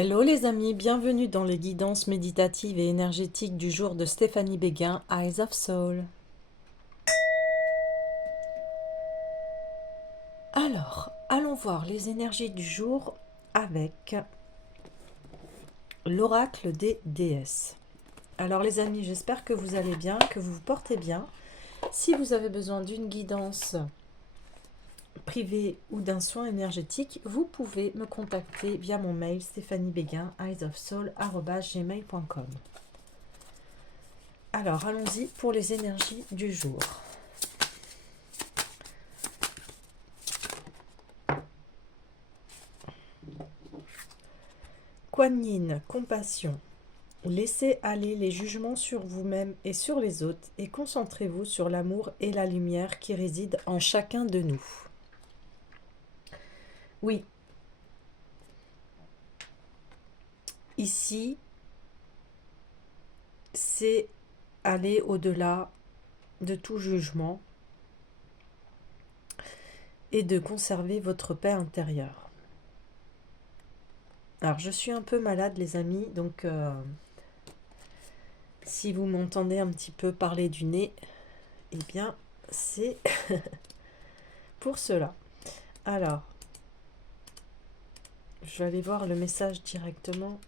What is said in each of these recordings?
Hello les amis, bienvenue dans les guidances méditatives et énergétiques du jour de Stéphanie Béguin, Eyes of Soul. Alors, allons voir les énergies du jour avec l'oracle des déesses. Alors les amis, j'espère que vous allez bien, que vous vous portez bien. Si vous avez besoin d'une guidance privée ou d'un soin énergétique, vous pouvez me contacter via mon mail stéphaniebéguin, eyesofsoul@gmail.com. Alors, allons-y pour les énergies du jour. Kuan Yin, compassion. Laissez aller les jugements sur vous-même et sur les autres et concentrez-vous sur l'amour et la lumière qui résident en chacun de nous. Oui, ici, c'est aller au-delà de tout jugement et de conserver votre paix intérieure. Alors, je suis un peu malade, les amis, donc si vous m'entendez un petit peu parler du nez, eh bien, c'est pour cela. Alors, je vais aller voir le message directement.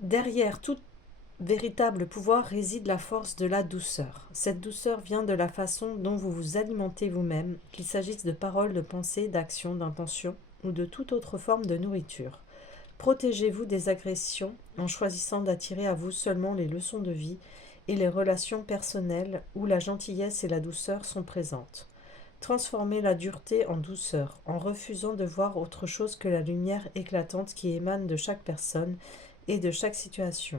Derrière tout véritable pouvoir réside la force de la douceur. Cette douceur vient de la façon dont vous vous alimentez vous-même, qu'il s'agisse de paroles, de pensées, d'actions, d'intentions ou de toute autre forme de nourriture. Protégez-vous des agressions en choisissant d'attirer à vous seulement les leçons de vie et les relations personnelles où la gentillesse et la douceur sont présentes. Transformez la dureté en douceur, en refusant de voir autre chose que la lumière éclatante qui émane de chaque personne et de chaque situation.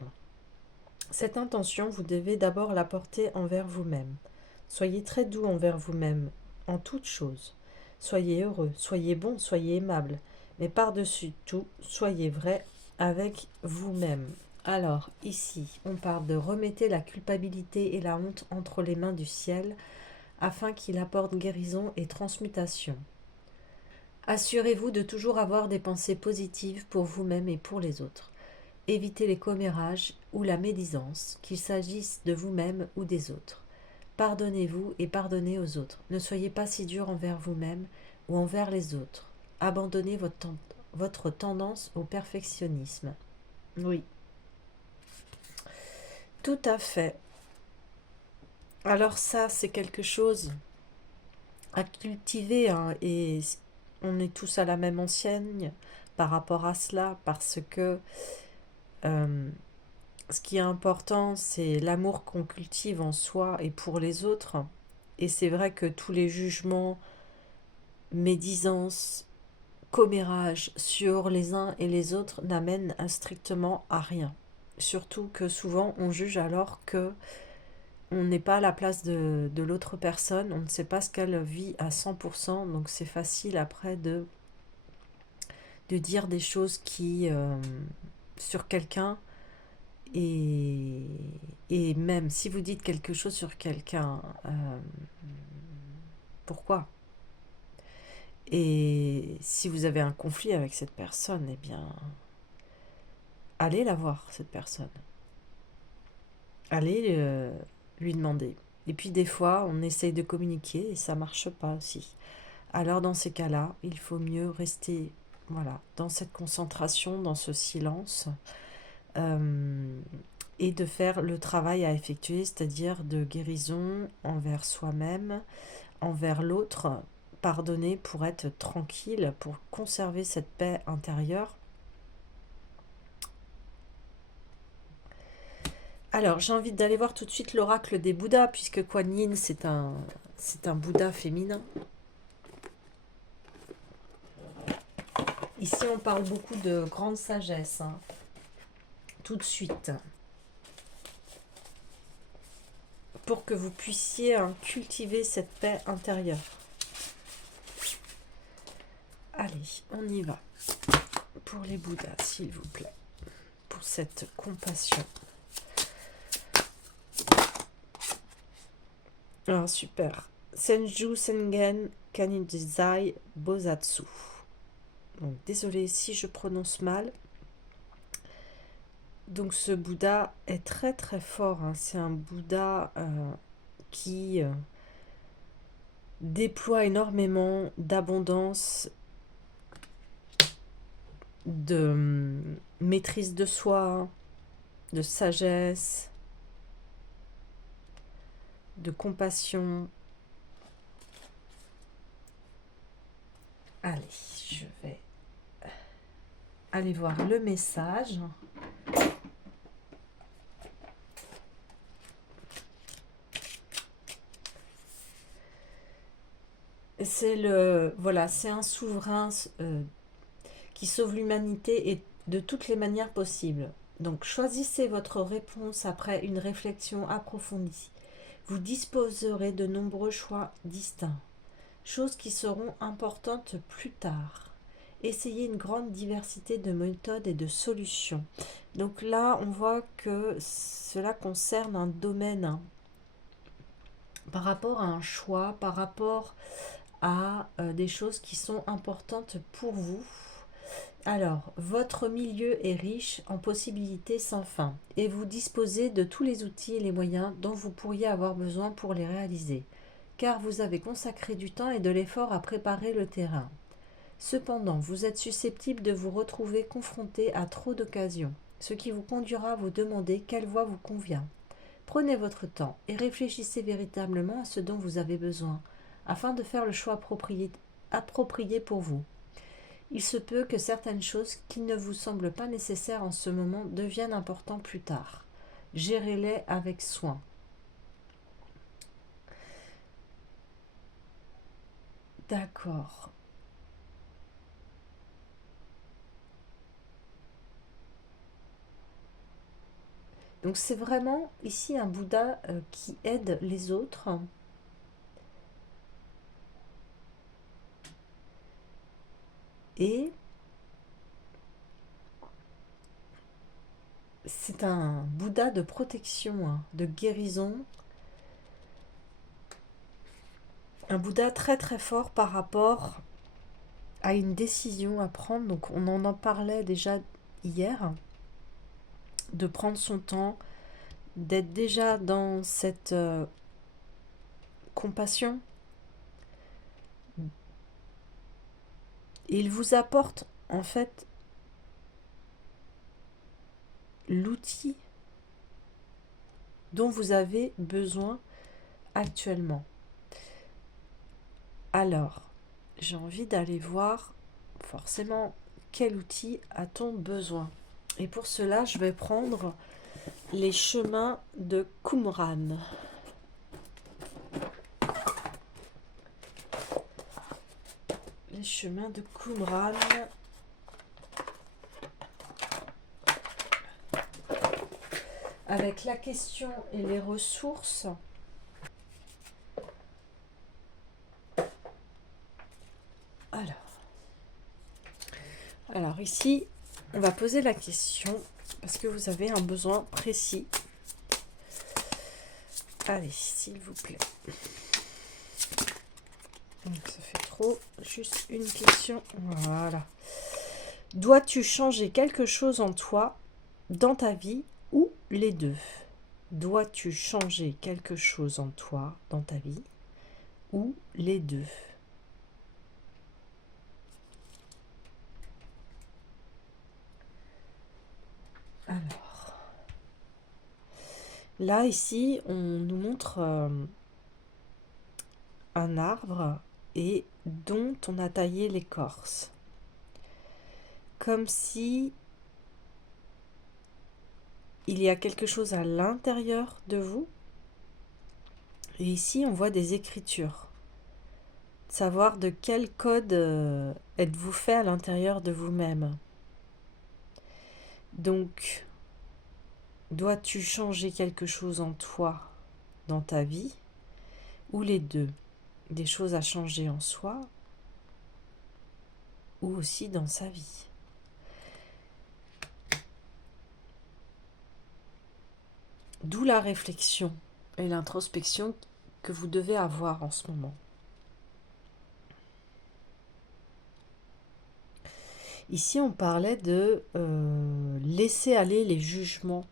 Cette intention, vous devez d'abord la porter envers vous-même. Soyez très doux envers vous-même, en toutes choses. Soyez heureux, soyez bon, soyez aimable, mais par-dessus tout, soyez vrai avec vous-même. Alors, ici, on parle de remettez la culpabilité et la honte entre les mains du ciel, afin qu'il apporte guérison et transmutation. Assurez-vous de toujours avoir des pensées positives pour vous-même et pour les autres. Évitez les commérages ou la médisance, qu'il s'agisse de vous-même ou des autres. Pardonnez-vous et pardonnez aux autres. Ne soyez pas si dur envers vous-même ou envers les autres. Abandonnez votre tendance au perfectionnisme. Oui, tout à fait. Alors ça, c'est quelque chose à cultiver, hein, et on est tous à la même enseigne par rapport à cela, parce que euh, ce qui est important, c'est l'amour qu'on cultive en soi et pour les autres. Et c'est vrai que tous les jugements, médisances, commérages sur les uns et les autres n'amènent strictement à rien. Surtout que souvent on juge alors que on n'est pas à la place de l'autre personne, on ne sait pas ce qu'elle vit à 100%, donc c'est facile après de dire des choses qui sur quelqu'un. Et, et même si vous dites quelque chose sur quelqu'un, pourquoi? Et si vous avez un conflit avec cette personne, eh bien, allez la voir, cette personne. Allez lui demander. Et puis des fois, on essaye de communiquer et ça marche pas aussi. Alors dans ces cas-là, il faut mieux rester, voilà, dans cette concentration, dans ce silence, euh, et de faire le travail à effectuer, c'est-à-dire de guérison envers soi-même, envers l'autre, pardonner pour être tranquille, pour conserver cette paix intérieure. Alors, j'ai envie d'aller voir tout de suite l'oracle des Bouddhas, puisque Kuan Yin, c'est un Bouddha féminin. Ici, on parle beaucoup de grande sagesse, hein. Tout de suite. Pour que vous puissiez cultiver cette paix intérieure. Allez, on y va. Pour les Bouddhas, s'il vous plaît. Pour cette compassion. Ah, super. Senju Sengen Kanizai Bosatsu. Donc, désolé si je prononce mal. Donc ce Bouddha est très très fort, hein. C'est un Bouddha qui déploie énormément d'abondance, de maîtrise de soi, de sagesse, de compassion. Allez, je vais aller voir le message. C'est un souverain qui sauve l'humanité et de toutes les manières possibles. Donc choisissez votre réponse après une réflexion approfondie. Vous disposerez de nombreux choix distincts, choses qui seront importantes plus tard. Essayez une grande diversité de méthodes et de solutions. Donc là, on voit que cela concerne un domaine, hein, par rapport à un choix, par rapport à des choses qui sont importantes pour vous. Alors, votre milieu est riche en possibilités sans fin et vous disposez de tous les outils et les moyens dont vous pourriez avoir besoin pour les réaliser, car vous avez consacré du temps et de l'effort à préparer le terrain. Cependant, vous êtes susceptible de vous retrouver confronté à trop d'occasions, ce qui vous conduira à vous demander quelle voie vous convient. Prenez votre temps et réfléchissez véritablement à ce dont vous avez besoin, afin de faire le choix approprié pour vous. Il se peut que certaines choses qui ne vous semblent pas nécessaires en ce moment deviennent importantes plus tard. Gérez-les avec soin. D'accord. Donc c'est vraiment ici un Bouddha qui aide les autres. Et c'est un Bouddha de protection, hein, de guérison. Un Bouddha très très fort par rapport à une décision à prendre. Donc on en parlait déjà hier, de prendre son temps, d'être déjà dans cette compassion. Et il vous apporte en fait l'outil dont vous avez besoin actuellement. Alors, j'ai envie d'aller voir forcément quel outil a-t-on besoin. Et pour cela, je vais prendre les chemins de Qumran. Les chemins de Qumran. Avec la question et les ressources. Alors ici, on va poser la question parce que vous avez un besoin précis. Allez, s'il vous plaît. Donc, ça fait trop. Juste une question. Voilà. Dois-tu changer quelque chose en toi, dans ta vie, ou les deux? Dois-tu changer quelque chose en toi, dans ta vie, ou les deux? Alors, là, ici, on nous montre un arbre et dont on a taillé l'écorce. Comme si il y a quelque chose à l'intérieur de vous. Et ici, on voit des écritures. Savoir de quel code êtes-vous fait à l'intérieur de vous-même. Donc, dois-tu changer quelque chose en toi, dans ta vie, ou les deux? Des choses à changer en soi, ou aussi dans sa vie. D'où la réflexion et l'introspection que vous devez avoir en ce moment. Ici, on parlait de laisser aller les jugements,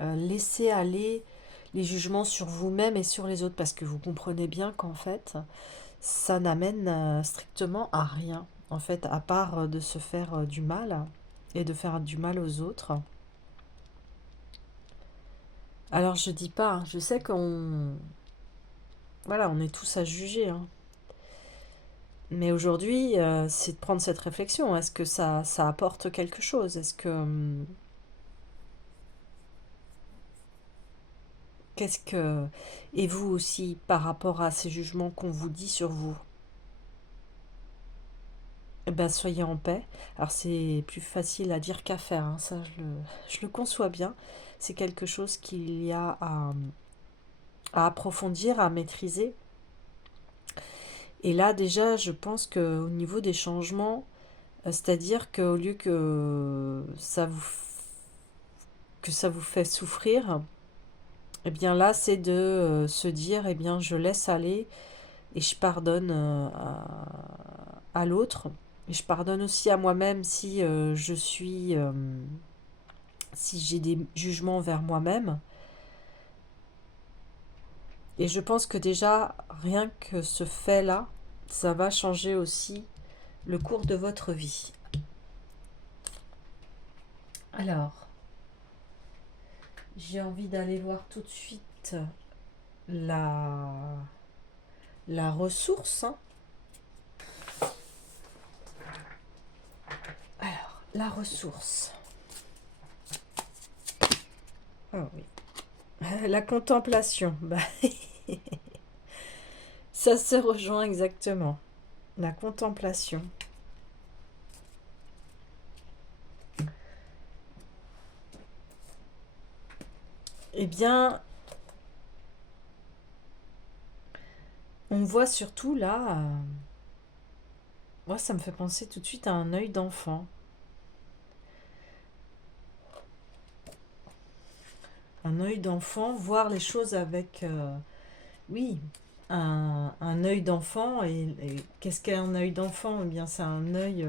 laisser aller les jugements sur vous-même et sur les autres, parce que vous comprenez bien qu'en fait, ça n'amène strictement à rien, en fait, à part de se faire du mal et de faire du mal aux autres. Alors, je dis pas, je sais qu'on, voilà, on est tous à juger, hein. Mais aujourd'hui, c'est de prendre cette réflexion. Est-ce que ça apporte quelque chose? Est-ce que, qu'est-ce que, et vous aussi, par rapport à ces jugements qu'on vous dit sur vous, eh ben, soyez en paix. Alors, c'est plus facile à dire qu'à faire, hein, ça, je le conçois bien. C'est quelque chose qu'il y a à approfondir, à maîtriser. Et là, déjà, je pense qu'au niveau des changements, c'est-à-dire qu'au lieu que ça vous fait souffrir, eh bien là, c'est de se dire, eh bien, je laisse aller et je pardonne à l'autre. Et je pardonne aussi à moi-même si si j'ai des jugements envers moi-même. Et je pense que déjà, rien que ce fait-là, ça va changer aussi le cours de votre vie. Alors, j'ai envie d'aller voir tout de suite la, la ressource, hein. Alors, la ressource. Ah oui. La contemplation. Bah, ça se rejoint exactement. La contemplation. Eh bien, on voit surtout là, moi ça me fait penser tout de suite à un œil d'enfant. Un œil d'enfant, voir les choses avec, oui, un œil d'enfant. Et qu'est-ce qu'est un œil d'enfant? Eh bien, c'est un œil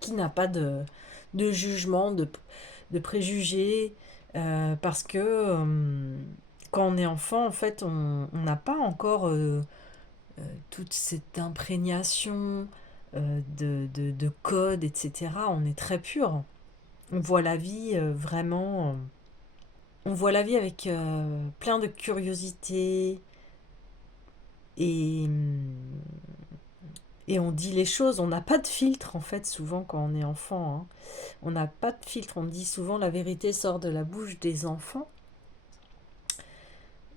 qui n'a pas de jugement, de préjugés, parce que quand on est enfant, en fait, on n'a pas encore toute cette imprégnation de code, etc. On est très pur. On voit la vie vraiment. On voit la vie avec plein de curiosité et, et on dit les choses. On n'a pas de filtre en fait, souvent quand on est enfant, hein. On n'a pas de filtre. On dit souvent la vérité sort de la bouche des enfants.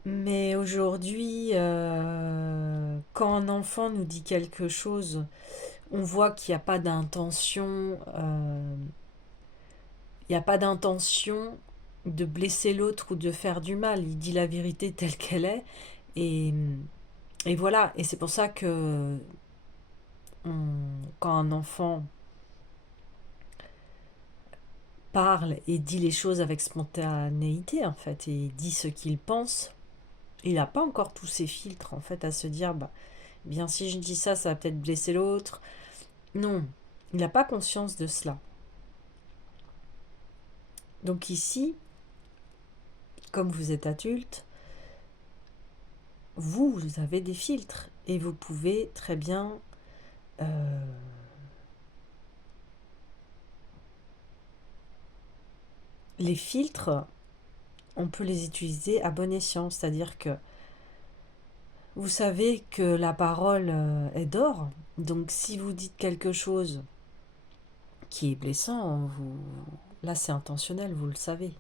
Mais aujourd'hui, quand un enfant nous dit quelque chose, on voit qu'il n'y a pas d'intention, il n'y a pas d'intention de blesser l'autre ou de faire du mal. Il dit la vérité telle qu'elle est. Et, et voilà. Et c'est pour ça que quand un enfant parle et dit les choses avec spontanéité, en fait, et dit ce qu'il pense, il n'a pas encore tous ces filtres, en fait, à se dire, bah, bien si je dis ça, ça va peut-être blesser l'autre. Non, il n'a pas conscience de cela. Donc ici, comme vous êtes adulte, vous avez des filtres et vous pouvez très bien les filtres, on peut les utiliser à bon escient, c'est-à-dire que vous savez que la parole est d'or, donc si vous dites quelque chose qui est blessant, là c'est intentionnel, vous le savez.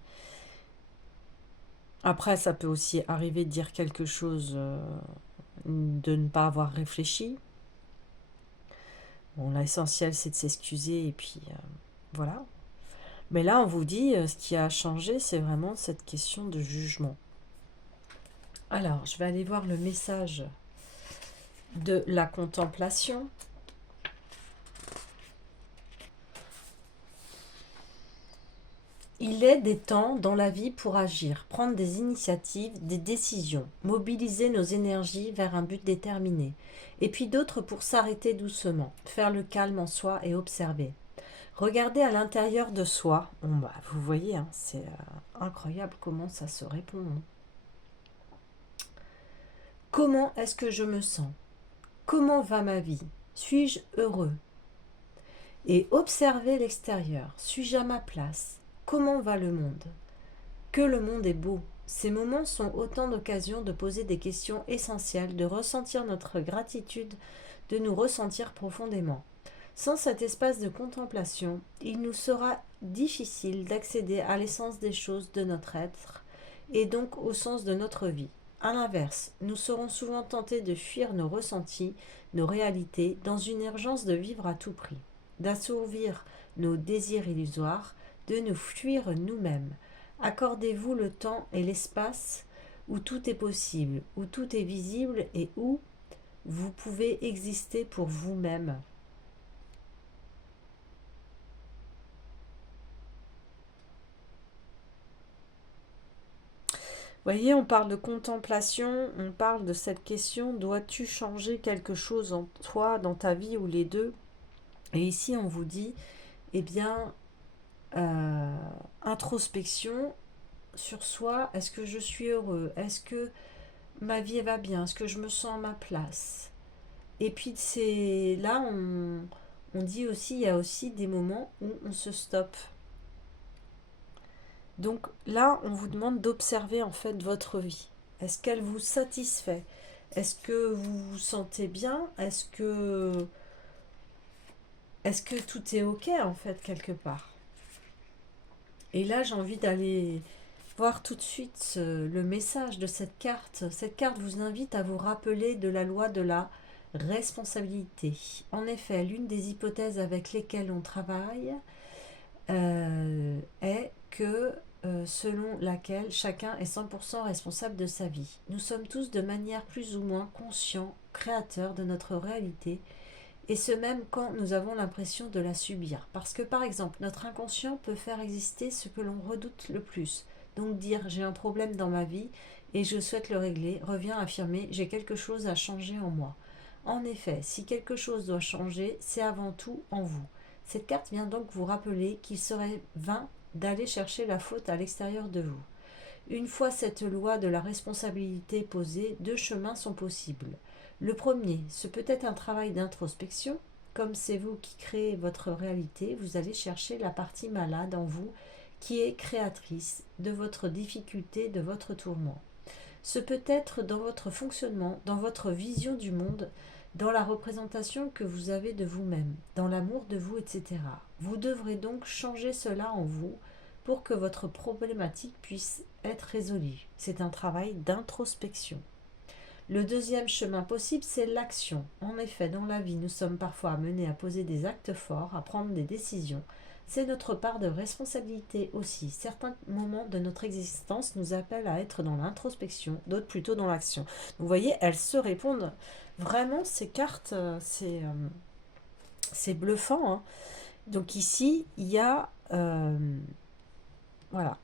Après, ça peut aussi arriver de dire quelque chose de ne pas avoir réfléchi. Bon, l'essentiel c'est de s'excuser et puis voilà. Mais là, on vous dit, ce qui a changé, c'est vraiment cette question de jugement. Alors, je vais aller voir le message de la contemplation. Il est des temps dans la vie pour agir, prendre des initiatives, des décisions, mobiliser nos énergies vers un but déterminé, et puis d'autres pour s'arrêter doucement, faire le calme en soi et observer. Regarder à l'intérieur de soi, bon bah, vous voyez, hein, c'est incroyable comment ça se répond. Hein. Comment est-ce que je me sens? Comment va ma vie? Suis-je heureux? Et observer l'extérieur. Suis-je à ma place? Comment va le monde? Que le monde est beau. Ces moments sont autant d'occasions de poser des questions essentielles, de ressentir notre gratitude, de nous ressentir profondément. Sans cet espace de contemplation, il nous sera difficile d'accéder à l'essence des choses de notre être et donc au sens de notre vie. A l'inverse, nous serons souvent tentés de fuir nos ressentis, nos réalités, dans une urgence de vivre à tout prix, d'assouvir nos désirs illusoires, de nous fuir nous-mêmes. Accordez-vous le temps et l'espace où tout est possible, où tout est visible et où vous pouvez exister pour vous-même. Vous voyez, on parle de contemplation, on parle de cette question, dois-tu changer quelque chose en toi, dans ta vie ou les deux? Et ici, on vous dit, eh bien, introspection sur soi, est-ce que je suis heureux? Est-ce que ma vie va bien? Est-ce que je me sens à ma place? Et puis, c'est là, on dit aussi, il y a aussi des moments où on se stoppe. Donc là, on vous demande d'observer en fait votre vie. Est-ce qu'elle vous satisfait? Est-ce que vous vous sentez bien? Est-ce que tout est ok en fait quelque part? Et là, j'ai envie d'aller voir tout de suite le message de cette carte. Cette carte vous invite à vous rappeler de la loi de la responsabilité. En effet, l'une des hypothèses avec lesquelles on travaille est que selon laquelle chacun est 100% responsable de sa vie. Nous sommes tous de manière plus ou moins conscients, créateurs de notre réalité, et ce même quand nous avons l'impression de la subir. Parce que par exemple, notre inconscient peut faire exister ce que l'on redoute le plus. Donc dire j'ai un problème dans ma vie et je souhaite le régler revient à affirmer j'ai quelque chose à changer en moi. En effet, si quelque chose doit changer, c'est avant tout en vous. Cette carte vient donc vous rappeler qu'il serait vain d'aller chercher la faute à l'extérieur de vous. Une fois cette loi de la responsabilité posée, deux chemins sont possibles. Le premier, ce peut être un travail d'introspection. Comme c'est vous qui créez votre réalité, vous allez chercher la partie malade en vous qui est créatrice de votre difficulté, de votre tourment. Ce peut être dans votre fonctionnement, dans votre vision du monde, dans la représentation que vous avez de vous-même, dans l'amour de vous, etc. Vous devrez donc changer cela en vous pour que votre problématique puisse être résolue. C'est un travail d'introspection. Le deuxième chemin possible, c'est l'action. En effet, dans la vie, nous sommes parfois amenés à poser des actes forts, à prendre des décisions. C'est notre part de responsabilité aussi. Certains moments de notre existence nous appellent à être dans l'introspection, d'autres plutôt dans l'action. Vous voyez, elles se répondent. Vraiment, ces cartes, c'est bluffant. Hein. Donc ici, il y a voilà,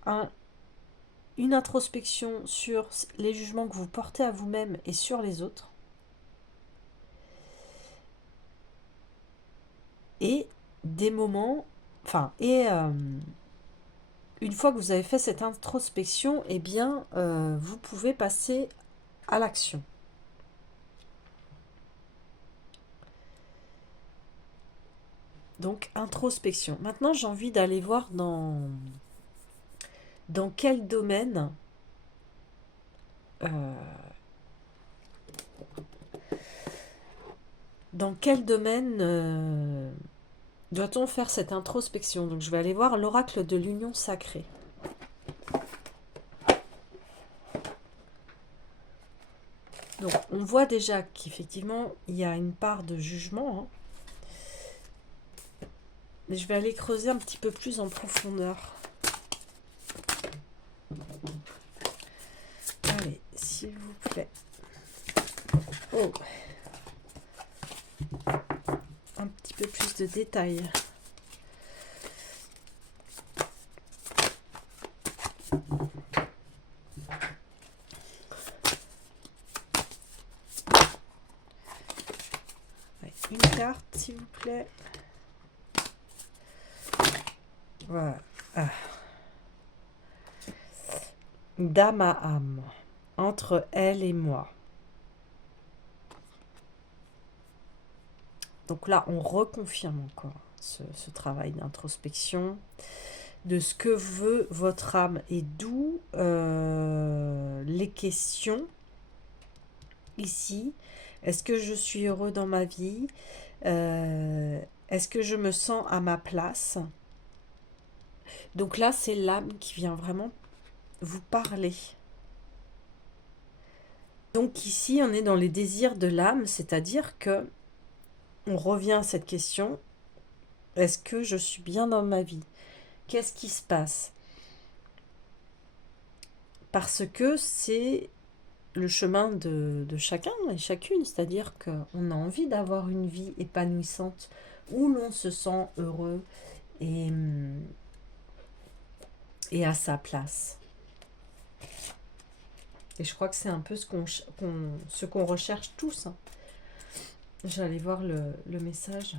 une introspection sur les jugements que vous portez à vous-même et sur les autres. Et des moments, une fois que vous avez fait cette introspection, eh bien, vous pouvez passer à l'action. Donc, introspection. Maintenant, j'ai envie d'aller voir dans quel domaine doit-on faire cette introspection? Donc, je vais aller voir l'oracle de l'union sacrée. Donc, on voit déjà qu'effectivement, il y a une part de jugement. Hein. Mais je vais aller creuser un petit peu plus en profondeur. Allez, s'il vous plaît. Oh. Un petit peu plus de détails. carte, s'il vous plaît. Voilà. Ah. Dame à âme, entre elle et moi. Donc là, on reconfirme encore ce travail d'introspection, de ce que veut votre âme et d'où les questions ici. Est-ce que je suis heureux dans ma vie? Est-ce que je me sens à ma place? Donc là, c'est l'âme qui vient vraiment vous parler. Donc ici, on est dans les désirs de l'âme, c'est-à-dire que on revient à cette question, est-ce que je suis bien dans ma vie? Qu'est-ce qui se passe? Parce que c'est le chemin de chacun et chacune, c'est-à-dire qu'on a envie d'avoir une vie épanouissante où l'on se sent heureux et à sa place. Et je crois que c'est un peu ce qu'on recherche tous. Hein. J'allais voir le message.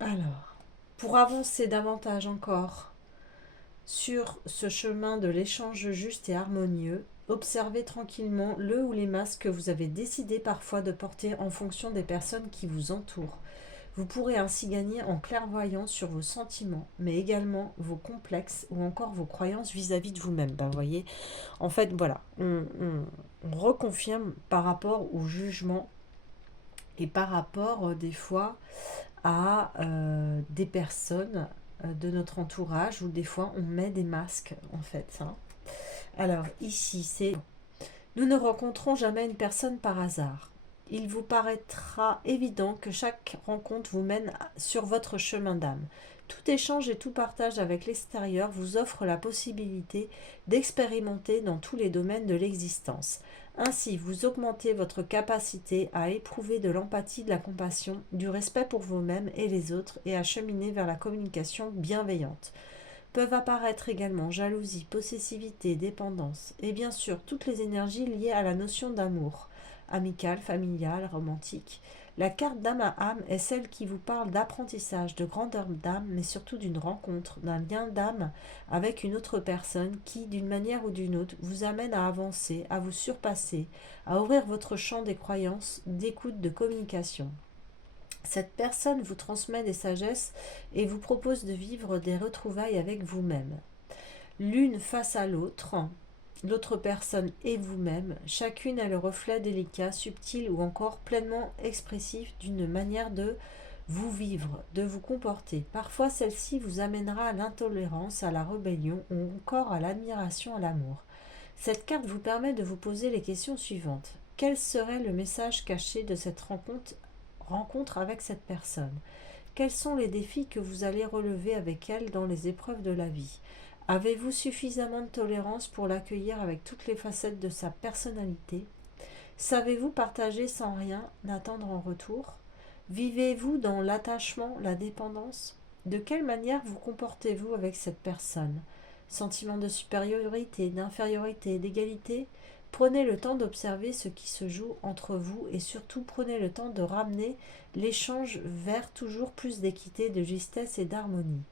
Alors, pour avancer davantage encore sur ce chemin de l'échange juste et harmonieux, observez tranquillement le ou les masques que vous avez décidé parfois de porter en fonction des personnes qui vous entourent. Vous pourrez ainsi gagner en clairvoyance sur vos sentiments, mais également vos complexes ou encore vos croyances vis-à-vis de vous-même. Ben, vous voyez, en fait, voilà, on reconfirme par rapport au jugement et par rapport des fois à des personnes de notre entourage où des fois on met des masques en fait. Hein. Alors ici c'est nous ne rencontrons jamais une personne par hasard. Il vous paraîtra évident que chaque rencontre vous mène sur votre chemin d'âme. Tout échange et tout partage avec l'extérieur vous offre la possibilité d'expérimenter dans tous les domaines de l'existence. Ainsi, vous augmentez votre capacité à éprouver de l'empathie, de la compassion, du respect pour vous-même et les autres et à cheminer vers la communication bienveillante. Peuvent apparaître également jalousie, possessivité, dépendance et bien sûr toutes les énergies liées à la notion d'amour, amical, familial, romantique. La carte d'âme à âme est celle qui vous parle d'apprentissage, de grandeur d'âme, mais surtout d'une rencontre, d'un lien d'âme avec une autre personne qui, d'une manière ou d'une autre, vous amène à avancer, à vous surpasser, à ouvrir votre champ des croyances, d'écoute, de communication. Cette personne vous transmet des sagesses et vous propose de vivre des retrouvailles avec vous-même. L'une face à l'autre, l'autre personne et vous-même, chacune est le reflet délicat, subtil ou encore pleinement expressif d'une manière de vous vivre, de vous comporter. Parfois celle-ci vous amènera à l'intolérance, à la rébellion ou encore à l'admiration, à l'amour. Cette carte vous permet de vous poser les questions suivantes. Quel serait le message caché de cette rencontre avec cette personne? Quels sont les défis que vous allez relever avec elle dans les épreuves de la vie? Avez-vous suffisamment de tolérance pour l'accueillir avec toutes les facettes de sa personnalité? Savez-vous partager sans rien attendre en retour? Vivez-vous dans l'attachement, la dépendance? De quelle manière vous comportez-vous avec cette personne? Sentiment de supériorité, d'infériorité, d'égalité? Prenez le temps d'observer ce qui se joue entre vous et surtout prenez le temps de ramener l'échange vers toujours plus d'équité, de justesse et d'harmonie.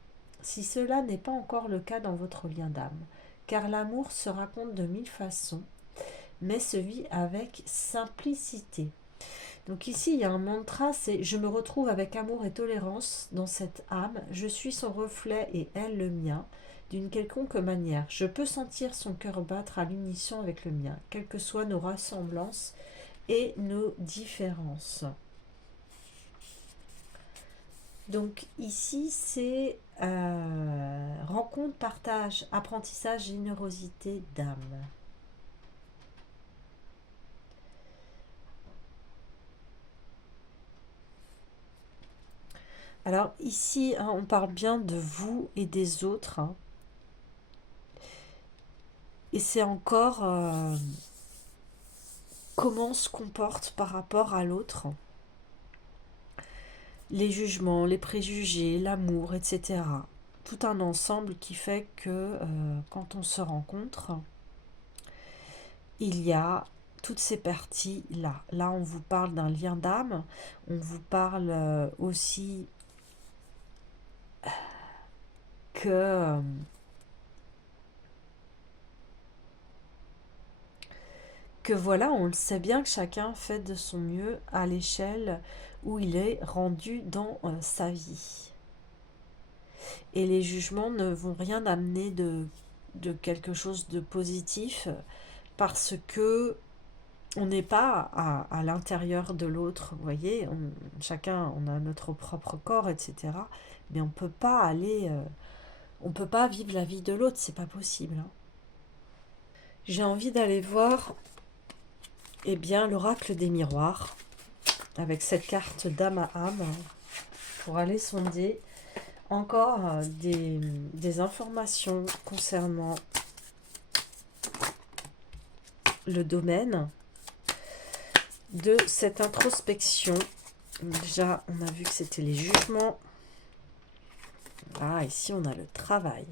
Si cela n'est pas encore le cas dans votre lien d'âme, car l'amour se raconte de mille façons, mais se vit avec simplicité. Donc ici, il y a un mantra, c'est « Je me retrouve avec amour et tolérance dans cette âme, je suis son reflet et elle le mien, d'une quelconque manière. Je peux sentir son cœur battre à l'unisson avec le mien, quelles que soient nos ressemblances et nos différences. » Donc ici, c'est rencontre, partage, apprentissage, générosité d'âme. Alors ici, hein, on parle bien de vous et des autres. Hein. Et c'est encore comment on se comporte par rapport à l'autre. Les jugements, les préjugés, l'amour, etc. tout un ensemble qui fait que quand on se rencontre, il y a toutes ces parties-là. Là, on vous parle d'un lien d'âme, on vous parle aussi que, que voilà, on le sait bien que chacun fait de son mieux à l'échelle où il est rendu dans sa vie. Et les jugements ne vont rien amener de quelque chose de positif parce que on n'est pas à l'intérieur de l'autre, vous voyez, chacun, on a notre propre corps, etc. Mais on peut pas aller, on peut pas vivre la vie de l'autre, c'est pas possible, hein. J'ai envie d'aller voir, eh bien, l'oracle des miroirs, avec cette carte d'âme à âme, pour aller sonder encore des informations concernant le domaine de cette introspection. Déjà, on a vu que c'était les jugements. Ah, ici, on a le travail.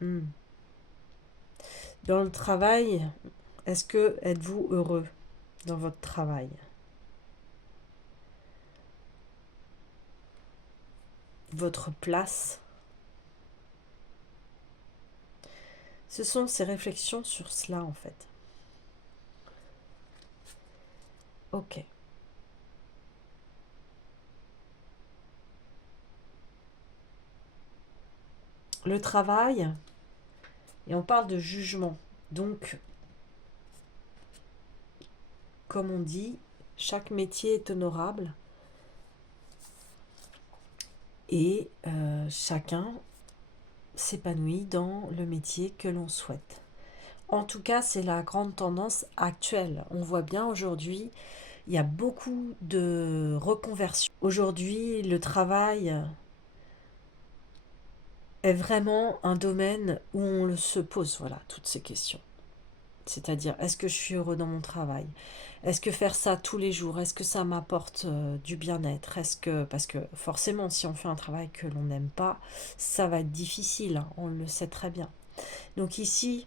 Dans le travail, êtes-vous heureux dans votre travail? Votre place? Ce sont ces réflexions sur cela, en fait. Ok. Le travail, et on parle de jugement. Donc, comme on dit, chaque métier est honorable et chacun s'épanouit dans le métier que l'on souhaite. En tout cas, c'est la grande tendance actuelle. On voit bien aujourd'hui, il y a beaucoup de reconversions. Aujourd'hui, le travail est vraiment un domaine où on se pose, voilà, toutes ces questions. C'est-à-dire, est-ce que je suis heureux dans mon travail? Est-ce que faire ça tous les jours, est-ce que ça m'apporte du bien-être? Parce que forcément, si on fait un travail que l'on n'aime pas, ça va être difficile, hein, on le sait très bien. Donc ici,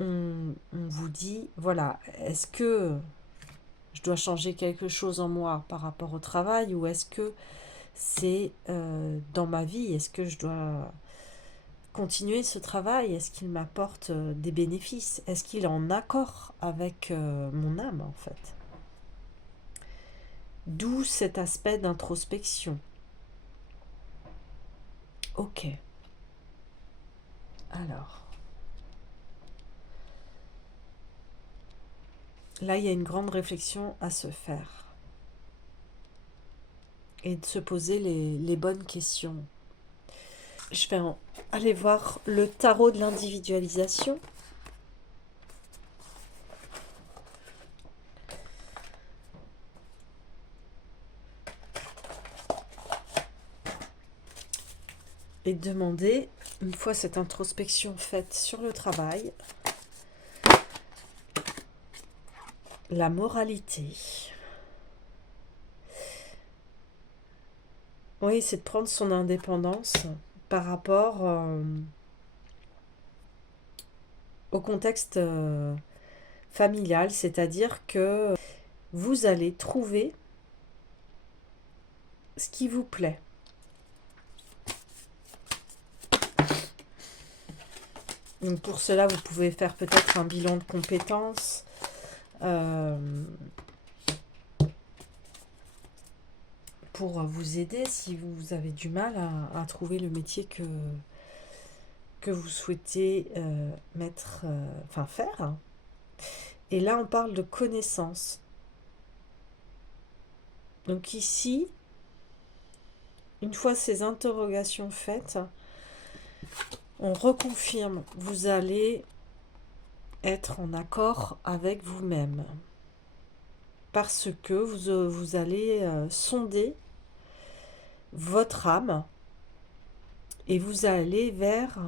on vous dit, voilà, est-ce que je dois changer quelque chose en moi par rapport au travail ou est-ce que c'est dans ma vie? Est-ce que je dois continuer ce travail? Est-ce qu'il m'apporte des bénéfices? Est-ce qu'il est en accord avec mon âme en fait? D'où cet aspect d'introspection. Ok. Alors, là, il y a une grande réflexion à se faire et de se poser les bonnes questions. Je vais aller voir le tarot de l'individualisation. Et demander, une fois cette introspection faite sur le travail, la moralité. Oui, c'est de prendre son indépendance par rapport au contexte familial, c'est-à-dire que vous allez trouver ce qui vous plaît. Donc pour cela, vous pouvez faire peut-être un bilan de compétences. Pour vous aider si vous avez du mal à trouver le métier que vous souhaitez faire. Et là, on parle de connaissances. Donc ici, une fois ces interrogations faites, on reconfirme, vous allez être en accord avec vous-même. Parce que vous allez sonder votre âme et vous allez vers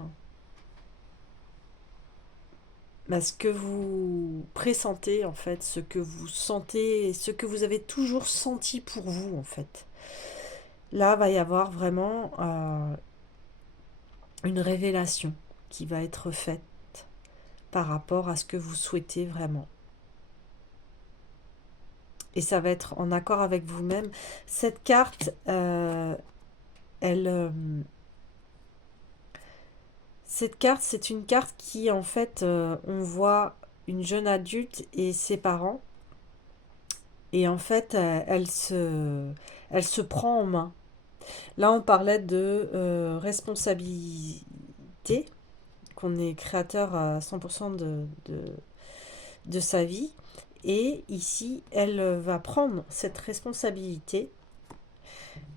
ce que vous pressentez en fait, ce que vous sentez, ce que vous avez toujours senti pour vous en fait. Là, va y avoir vraiment une révélation qui va être faite par rapport à ce que vous souhaitez vraiment. Et ça va être en accord avec vous-même. Cette carte, cette carte, c'est une carte qui, en fait, on voit une jeune adulte et ses parents. Et en fait, elle se prend en main. Là, on parlait de responsabilité, qu'on est créateur à 100% de sa vie. Et ici, elle va prendre cette responsabilité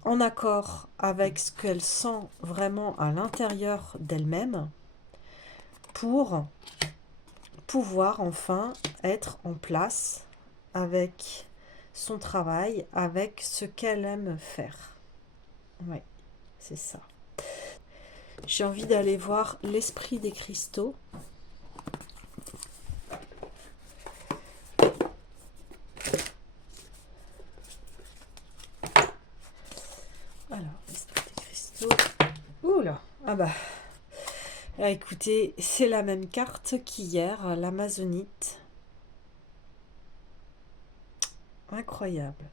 en accord avec ce qu'elle sent vraiment à l'intérieur d'elle-même pour pouvoir enfin être en place avec son travail, avec ce qu'elle aime faire. Oui, c'est ça. J'ai envie d'aller voir l'esprit des cristaux. Alors, l'esprit des cristaux. Oula, ah bah. Ah, écoutez, c'est la même carte qu'hier, l'Amazonite. Incroyable.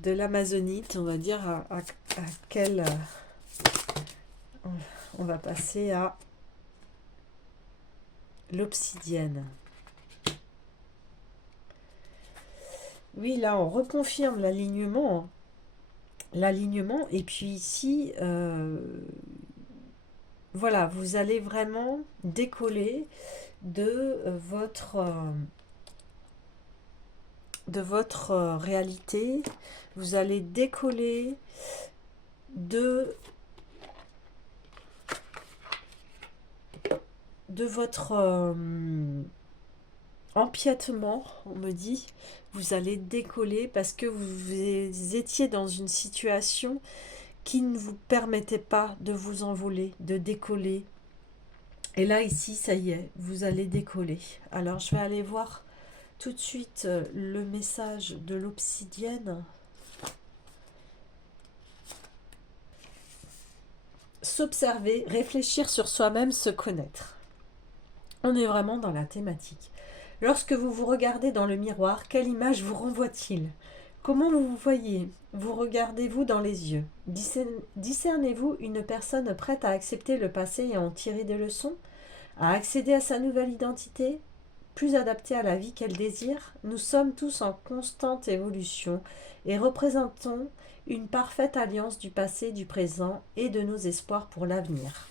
De l'Amazonite, on va dire à quel... on va passer à l'obsidienne. Oui, là, on reconfirme l'alignement. L'alignement, et puis ici, voilà, vous allez vraiment décoller de votre réalité. Vous allez décoller de votre empiètement, on me dit. Vous allez décoller parce que vous étiez dans une situation qui ne vous permettait pas de vous envoler, de décoller. Et là, ici, ça y est, vous allez décoller. Alors, je vais aller voir tout de suite le message de l'obsidienne. S'observer, réfléchir sur soi-même, se connaître. On est vraiment dans la thématique. Lorsque vous vous regardez dans le miroir, quelle image vous renvoie-t-il? Comment vous vous voyez? Vous regardez-vous dans les yeux? Discernez-vous une personne prête à accepter le passé et à en tirer des leçons? À accéder à sa nouvelle identité? Plus adaptée à la vie qu'elle désire? Nous sommes tous en constante évolution et représentons une parfaite alliance du passé, du présent et de nos espoirs pour l'avenir.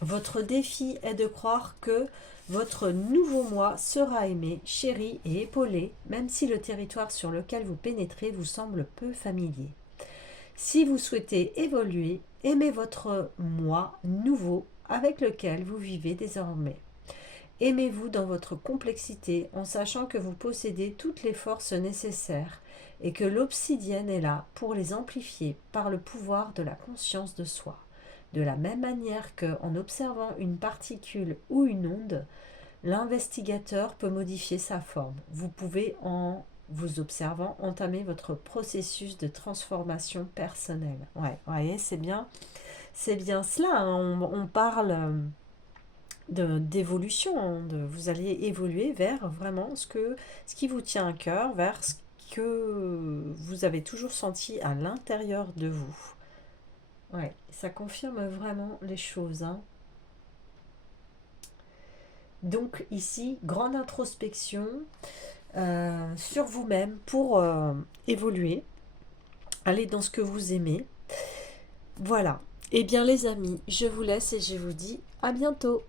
Votre défi est de croire que votre nouveau moi sera aimé, chéri et épaulé, même si le territoire sur lequel vous pénétrez vous semble peu familier. Si vous souhaitez évoluer, aimez votre moi nouveau avec lequel vous vivez désormais. Aimez-vous dans votre complexité en sachant que vous possédez toutes les forces nécessaires et que l'obsidienne est là pour les amplifier par le pouvoir de la conscience de soi. De la même manière qu'en observant une particule ou une onde, l'investigateur peut modifier sa forme. Vous pouvez, en vous observant, entamer votre processus de transformation personnelle. Ouais, vous voyez, c'est bien cela. Hein. On parle d'évolution. Hein, vous allez évoluer vers vraiment ce qui vous tient à cœur, vers ce que vous avez toujours senti à l'intérieur de vous. Ouais, ça confirme vraiment les choses. Hein. Donc ici, grande introspection sur vous-même pour évoluer, aller dans ce que vous aimez. Voilà. Eh bien les amis, je vous laisse et je vous dis à bientôt.